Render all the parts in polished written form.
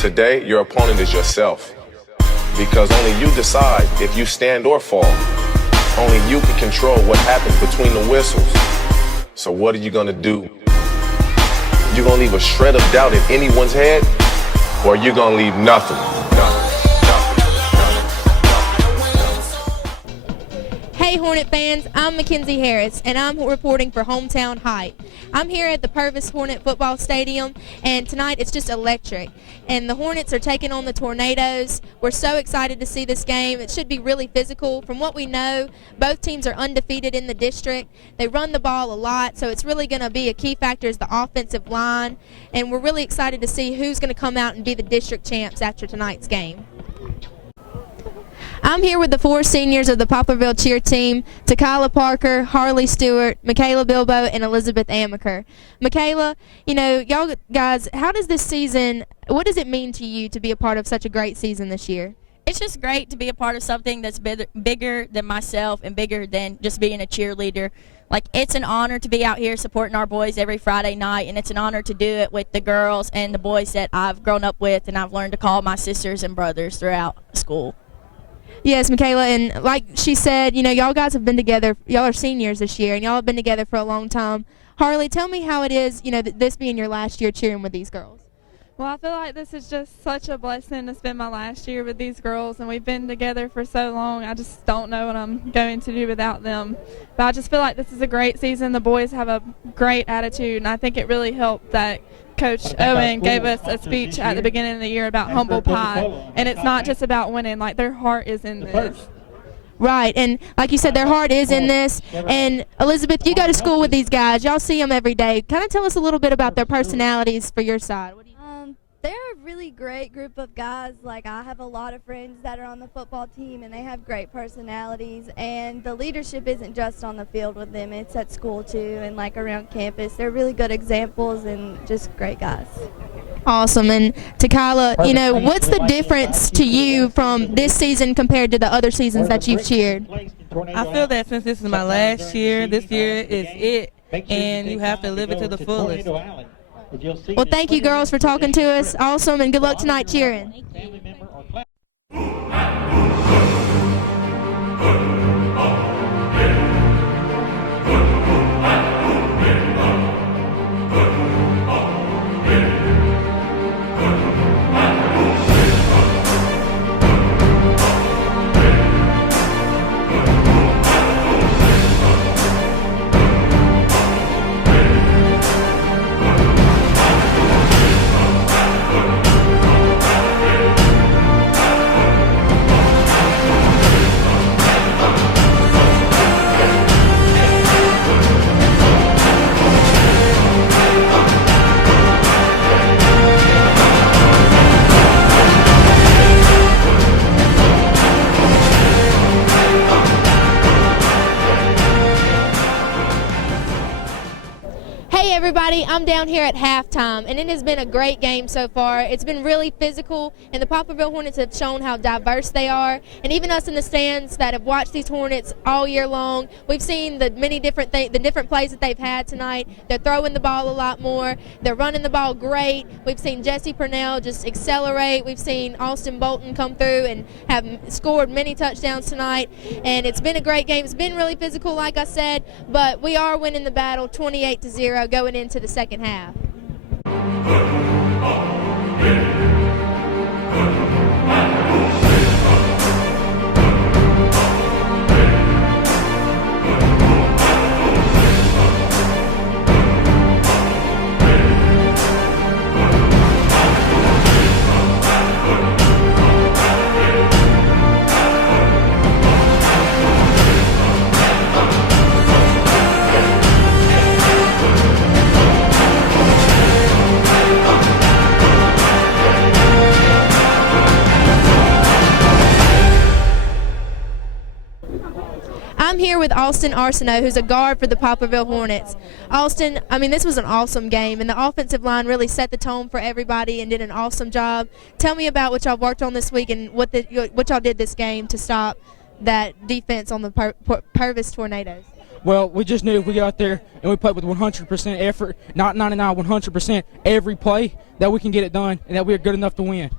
Today, your opponent is yourself. Because only you decide if you stand or fall. Only you can control what happens between the whistles. So what are you gonna do? You gonna leave a shred of doubt in anyone's head? Or you gonna leave nothing? Hey Hornet fans, I'm Mackenzie Harris and I'm reporting for Hometown Hype. I'm here at the Purvis Hornet Football Stadium and tonight it's just electric. And the Hornets are taking on the Tornadoes. We're so excited to see this game. It should be really physical. From what we know, both teams are undefeated in the district. They run the ball a lot, so it's really going to be a key factor is the offensive line. And we're really excited to see who's going to come out and be the district champs after tonight's game. I'm here with the 4 seniors of the Poplarville cheer team, Takala Parker, Harley Stewart, Michaela Bilbo, and Elizabeth Amaker. Michaela, you know, y'all guys, how does this season, what does it mean to you to be a part of such a great season this year? It's just great to be a part of something that's bigger than myself and bigger than just being a cheerleader. Like, it's an honor to be out here supporting our boys every Friday night, and it's an honor to do it with the girls and the boys that I've grown up with and I've learned to call my sisters and brothers throughout school. Yes, Michaela, and like she said, you know, y'all guys have been together, y'all are seniors this year, and y'all have been together for a long time. Harley, tell me how it is, you know, this being your last year cheering with these girls. Well, I feel like this is just such a blessing to spend my last year with these girls, and we've been together for so long. I just don't know what I'm going to do without them. But I just feel like this is a great season. The boys have a great attitude, and I think it really helped that Coach Owen gave us a speech at the beginning of the year about humble pie, and it's not just about winning. Like, their heart is in this. Right, and like you said, their heart is in this. And Elizabeth, you go to school with these guys. Y'all see them every day. Kind of tell us a little bit about their personalities for your side. They're a really great group of guys. Like, I have a lot of friends that are on the football team, and they have great personalities. And the leadership isn't just on the field with them. It's at school, too, and, like, around campus. They're really good examples and just great guys. Awesome. And Takala, you know, what's the difference to you from this season compared to the other seasons that you've cheered? I feel that since this is my last year, this year is it, and you have to live it to the fullest. Well, thank you, girls, for talking to us. Awesome, and good luck tonight cheering. Hey everybody, I'm down here at halftime, and it has been a great game so far. It's been really physical, and the Poplarville Hornets have shown how diverse they are. And even us in the stands that have watched these Hornets all year long, we've seen the many different the different plays that they've had tonight. They're throwing the ball a lot more. They're running the ball great. We've seen Jesse Purnell just accelerate. We've seen Austin Bolton come through and have scored many touchdowns tonight. And it's been a great game. It's been really physical, like I said, but we are winning the battle 28-0 going into the second half. I'm here with Austin Arsenault, who's a guard for the Poplarville Hornets. Austin, I mean, this was an awesome game, and the offensive line really set the tone for everybody and did an awesome job. Tell me about what y'all worked on this week and what y'all did this game to stop that defense on the Purvis Tornadoes. Well, we just knew if we got out there and we played with 100% effort, not 99, 100% every play, that we can get it done and that we are good enough to win.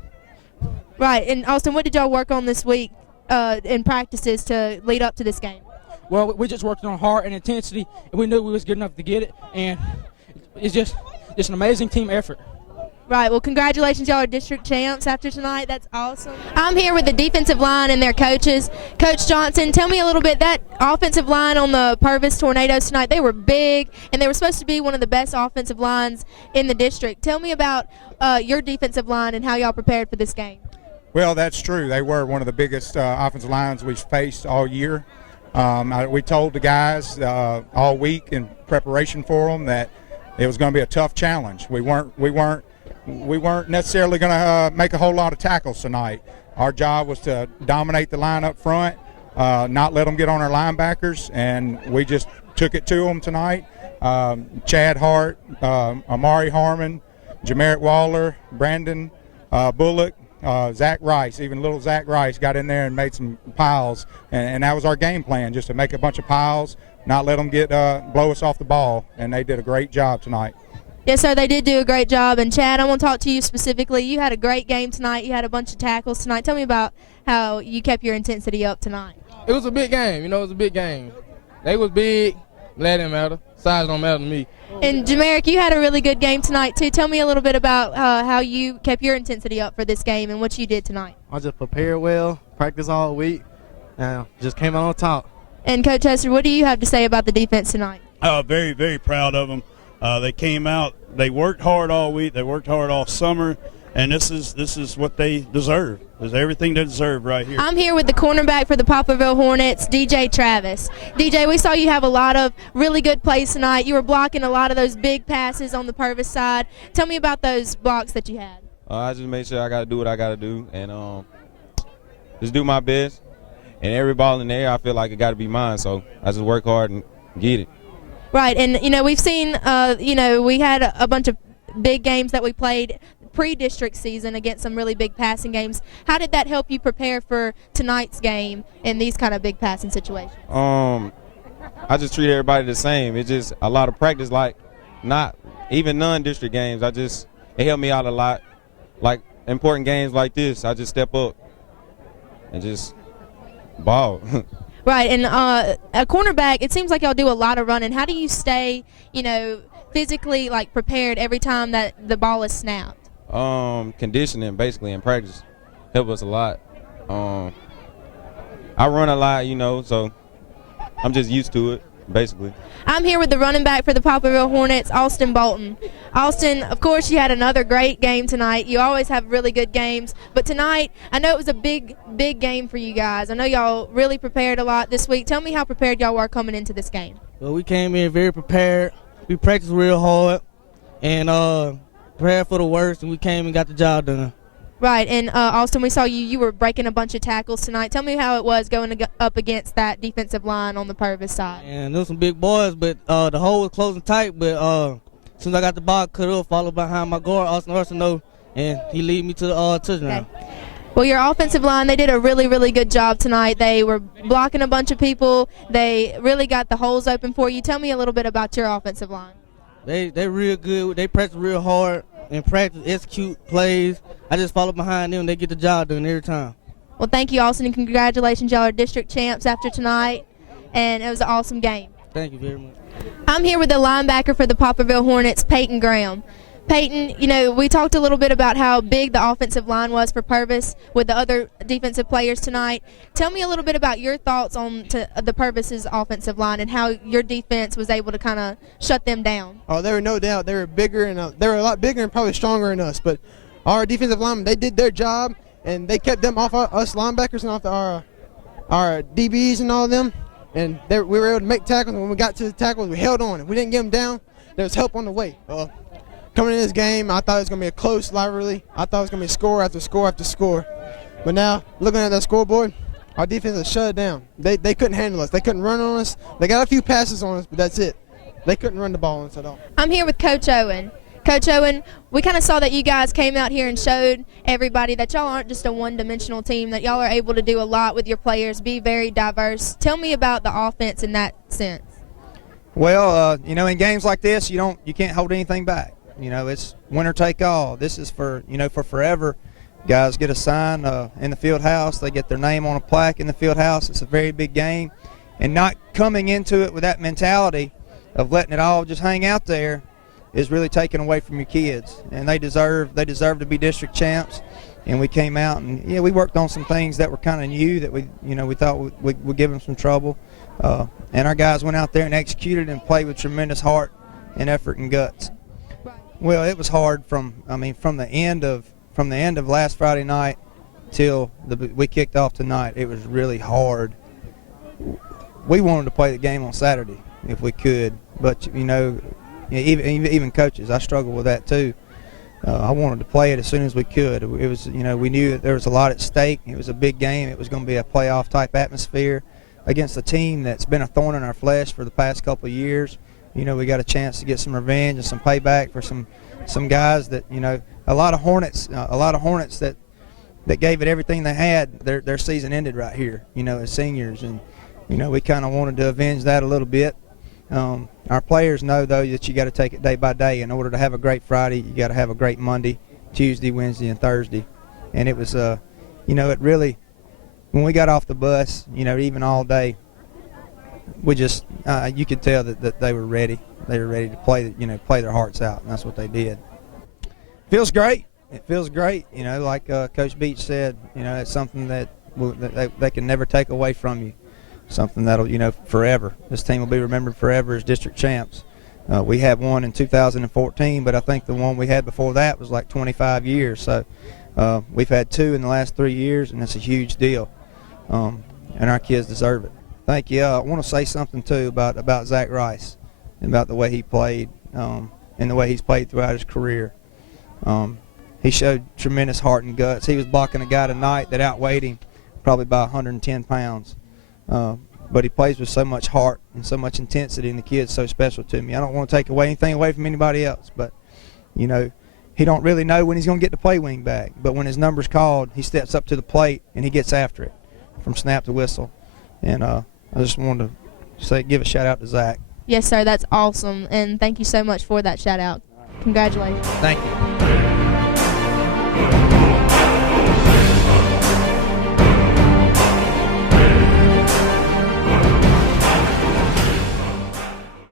Right, and Austin, what did y'all work on this week in practices to lead up to this game? Well, we just worked on heart and intensity, and we knew we was good enough to get it, and it's just an amazing team effort. Right, well, congratulations, y'all are district champs after tonight. That's awesome. I'm here with the defensive line and their coaches. Coach Johnson, tell me a little bit, that offensive line on the Purvis Tornadoes tonight, they were big, and they were supposed to be one of the best offensive lines in the district. Tell me about your defensive line and how y'all prepared for this game. Well, that's true. They were one of the biggest offensive lines we've faced all year. We told the guys all week in preparation for them that it was going to be a tough challenge. We weren't necessarily going to make a whole lot of tackles tonight. Our job was to dominate the line up front, not let them get on our linebackers, and we just took it to them tonight. Chad Hart, Amari Harmon, Jamerick Waller, Brandon Bullock, Zach Rice, even little Zach Rice got in there and made some piles, and that was our game plan, just to make a bunch of piles, not let them get blow us off the ball, and they did a great job tonight. Yes, sir, they did do a great job. And, Chad, I want to talk to you specifically. You had a great game tonight. You had a bunch of tackles tonight. Tell me about how you kept your intensity up tonight. It was a big game. It was a big game. They was big. That didn't matter. Size don't matter to me. And, Jamerick, you had a really good game tonight, too. Tell me a little bit about how you kept your intensity up for this game and what you did tonight. I just prepared well, practiced all week, and just came out on top. And, Coach Hester, what do you have to say about the defense tonight? Very, very proud of them. They came out. They worked hard all week. They worked hard all summer, and this is what they deserve. There's everything they deserve right here. I'm here with the cornerback for the Poplarville Hornets, DJ Travis. DJ, we saw you have a lot of really good plays tonight. You were blocking a lot of those big passes on the Purvis side. Tell me about those blocks that you had. I just made sure I got to do what I got to do and just do my best. And every ball in the air, I feel like it got to be mine. So I just work hard and get it. Right, and, we've seen, we had a bunch of big games that we played pre-district season against some really big passing games. How did that help you prepare for tonight's game in these kind of big passing situations? I just treat everybody the same. It's just a lot of practice, like not even non-district games. It helped me out a lot. Like important games like this, I just step up and just ball. Right, and a cornerback, it seems like y'all do a lot of running. How do you stay, physically prepared every time that the ball is snapped? Conditioning, basically, in practice, help us a lot. I run a lot, so I'm just used to it, basically. I'm here with the running back for the Poplarville Hornets, Austin Bolton. Austin, of course, you had another great game tonight. You always have really good games, but tonight, I know it was a big, big game for you guys. I know y'all really prepared a lot this week. Tell me how prepared y'all were coming into this game. Well, we came in very prepared. We practiced real hard and prepared for the worst, and we came and got the job done. Right, and Austin, we saw you were breaking a bunch of tackles tonight. Tell me how it was going up against that defensive line on the Purvis side. And there was some big boys, but the hole was closing tight. But as soon as I got the ball cut up, followed behind my guard, Austin Arsenault, and he lead me to the touchdown. Okay. Well, your offensive line, they did a really, really good job tonight. They were blocking a bunch of people. They really got the holes open for you. Tell me a little bit about your offensive line. They real good. They practice real hard and practice, execute plays. I just follow behind them. They get the job done every time. Well, thank you, Austin, and congratulations. Y'all are district champs after tonight, and it was an awesome game. Thank you very much. I'm here with the linebacker for the Poplarville Hornets, Peyton Graham. Peyton, we talked a little bit about how big the offensive line was for Purvis with the other defensive players tonight. Tell me a little bit about your thoughts on the Purvis's offensive line and how your defense was able to kind of shut them down. Oh, there were no doubt. They were bigger, and they were a lot bigger and probably stronger than us. But our defensive linemen, they did their job, and they kept them off us linebackers and off our DBs and all of them. And we were able to make tackles. And when we got to the tackles, we held on. If we didn't get them down, there was help on the way. Coming into this game, I thought it was going to be a close rivalry. I thought it was going to be score after score after score. But now, looking at that scoreboard, our defense has shut it down. They couldn't handle us. They couldn't run on us. They got a few passes on us, but that's it. They couldn't run the ball on us at all. I'm here with Coach Owen. Coach Owen, we kind of saw that you guys came out here and showed everybody that y'all aren't just a one-dimensional team, that y'all are able to do a lot with your players, be very diverse. Tell me about the offense in that sense. Well, you know, in games like this, you can't hold anything back. You know, it's winner take all. This is for forever. Guys get a sign in the field house. They get their name on a plaque in the field house. It's a very big game, and not coming into it with that mentality of letting it all just hang out there is really taken away from your kids. And they deserve to be district champs. And we came out and we worked on some things that were kind of new that we thought would give them some trouble. And our guys went out there and executed and played with tremendous heart and effort and guts. Well, it was hard from the end of last Friday night till we kicked off tonight. It was really hard. We wanted to play the game on Saturday if we could, but you know, even coaches, I struggled with that too. I wanted to play it as soon as we could. It was, you know, we knew that there was a lot at stake. It was a big game. It was going to be a playoff type atmosphere against a team that's been a thorn in our flesh for the past couple of years. You know, we got a chance to get some revenge and some payback for some guys that, you know, a lot of Hornets that gave it everything they had. Their season ended right here, you know, as seniors, and you know, we kind of wanted to avenge that a little bit. Our players know, though, that you got to take it day by day. In order to have a great Friday, you got to have a great Monday, Tuesday, Wednesday, and Thursday. And it was, you know, it really, when we got off the bus, you know, even all day, we just, you could tell that they were ready. They were ready to play, you know, play their hearts out, and that's what they did. Feels great. It feels great. You know, like Coach Beach said, you know, it's something that they can never take away from you. Something that'll, you know, forever. This team will be remembered forever as district champs. We had one in 2014, but I think the one we had before that was like 25 years. So we've had two in the last 3 years, and that's a huge deal. And our kids deserve it. Thank you. I want to say something too about Zach Rice and about the way he played and the way he's played throughout his career. He showed tremendous heart and guts. He was blocking a guy tonight that outweighed him probably by 110 pounds. But he plays with so much heart and so much intensity, and the kid's so special to me. I don't want to take anything away from anybody else, but, you know, he don't really know when he's going to get to play wing back. But when his number's called, he steps up to the plate, and he gets after it from snap to whistle. And I just wanted to give a shout-out to Zach. Yes, sir, that's awesome, and thank you so much for that shout-out. Congratulations. Thank you.